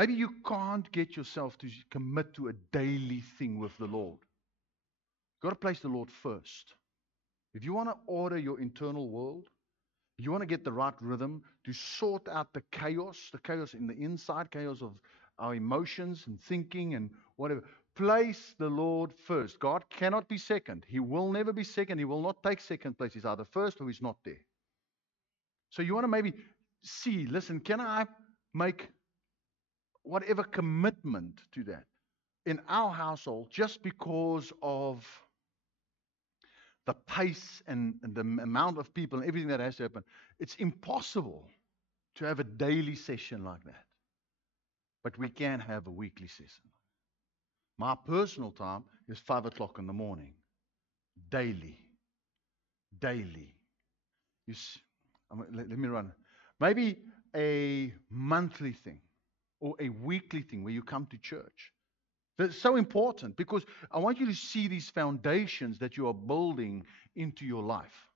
Maybe you can't get yourself to commit to a daily thing with the Lord. You've got to place the Lord first. If you want to order your internal world, you want to get the right rhythm to sort out the chaos in the inside, chaos of our emotions and thinking and whatever. Place the Lord first. God cannot be second. He will never be second. He will not take second place. He's either first or he's not there. So you want to maybe see, listen, can I make whatever commitment to that in our household just because of the pace and the amount of people and everything that has to happen? It's impossible to have a daily session like that. But we can have a weekly session. My personal time is 5 o'clock in the morning. Daily. Daily. Let me run. Maybe a monthly thing or a weekly thing where you come to church. That's so important because I want you to see these foundations that you are building into your life.